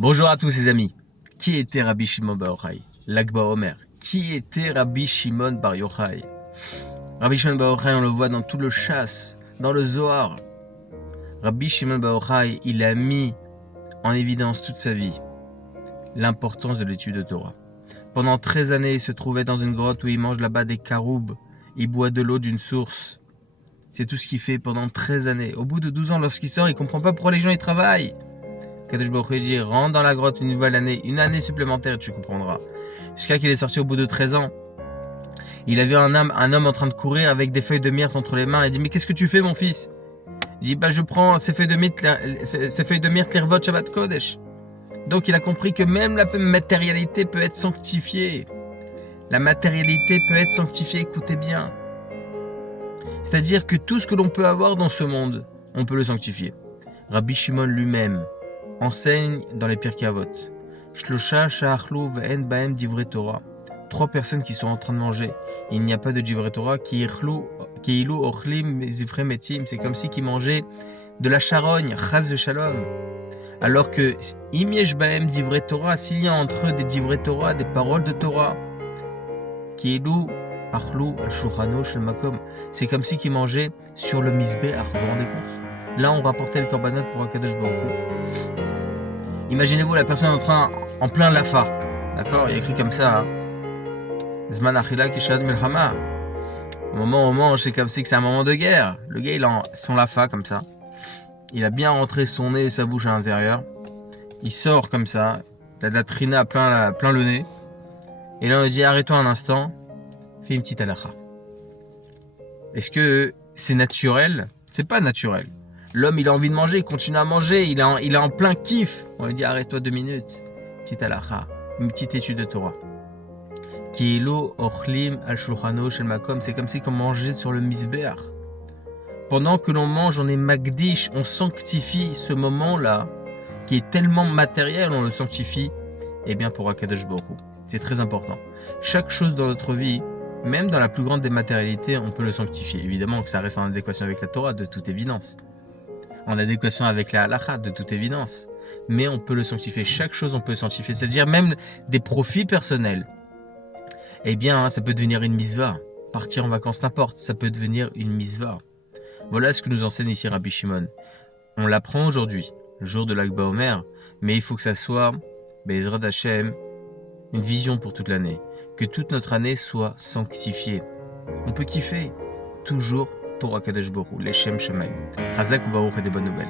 Bonjour à tous ces amis. Qui était Rabbi Shimon Bar Yochai? L'Akba Omer. Qui était Rabbi Shimon Bar Yochai? Rabbi Shimon Bar Yochai, on le voit dans tout le chasse, dans le Zohar. Rabbi Shimon Bar Yochai, il a mis en évidence toute sa vie l'importance de l'étude de Torah. Pendant 13 années, il se trouvait dans une grotte où il mange là-bas des caroubes. Il boit de l'eau d'une source. C'est tout ce qu'il fait pendant 13 années. Au bout de 12 ans, lorsqu'il sort, il ne comprend pas pourquoi les gens y travaillent. Kadosh Baruch Hu dit, rentre dans la grotte une année supplémentaire et tu comprendras. Jusqu'à qu'il est sorti au bout de 13 ans. Il a vu un homme en train de courir avec des feuilles de myrte entre les mains. Il dit, mais qu'est-ce que tu fais mon fils? Il dit, je prends ces feuilles de myrte, les revot Shabbat Kodesh. Donc il a compris que même la matérialité peut être sanctifiée. La matérialité peut être sanctifiée, écoutez bien. C'est-à-dire que tout ce que l'on peut avoir dans ce monde, on peut le sanctifier. Rabbi Shimon lui-même enseigne dans les Pirkei Avot. Shlosha sha'achlu ve'en ba'em divrei Torah. 3 personnes qui sont en train de manger. Il n'y a pas de divrei Torah. Ki'ilu ochlim zivrei metim. C'est comme si qu'ils mangeaient de la charogne, chas de shalom. Alors que im yesh ba'em divrei Torah, s'il y a entre eux des divrei Torah, des paroles de Torah, ki'ilu achlu al shulchano shel makom. C'est comme si qu'ils mangeaient sur le misbéach. Vous vous rendez compte? Là, on rapportait le korbanot pour Akadosh Baruch Hu. Imaginez-vous la personne en plein lafa. D'accord? Il y a écrit comme ça. Hein? Zman achila kishad melchama. Au moment où on mange, c'est comme si c'est un moment de guerre. Le gars, il a son lafa comme ça. Il a bien rentré son nez et sa bouche à l'intérieur. Il sort comme ça. Il a de la trina plein le nez. Et là, on lui dit, arrête-toi un instant. Fais une petite halakha. Est-ce que c'est naturel? C'est pas naturel. L'homme, il a envie de manger, il continue à manger, il est en plein kiff. On lui dit, arrête-toi 2 minutes. Petite halakha, une petite étude de Torah. Kielo ochlim al shulchano shel makom. C'est comme si on mangeait sur le misbéach. Pendant que l'on mange, on est magdish, on sanctifie ce moment-là, qui est tellement matériel, on le sanctifie, et bien pour Akadosh Baruch Hu. C'est très important. Chaque chose dans notre vie, même dans la plus grande des matérialités, on peut le sanctifier. Évidemment que ça reste en adéquation avec la Torah, de toute évidence. En adéquation avec la halakha, de toute évidence. Mais on peut le sanctifier. Chaque chose, on peut le sanctifier. C'est-à-dire même des profits personnels. Eh bien, ça peut devenir une misva. Partir en vacances, n'importe. Ça peut devenir une misva. Voilà ce que nous enseigne ici Rabbi Shimon. On l'apprend aujourd'hui, le jour de l'Akba Omer. Mais il faut que ça soit, Be'ezrat Hashem, une vision pour toute l'année. Que toute notre année soit sanctifiée. On peut kiffer. Toujours pour Akadosh Baruch Hu, les Shem Shemaim. Chazak ou Baruch et des bonnes nouvelles.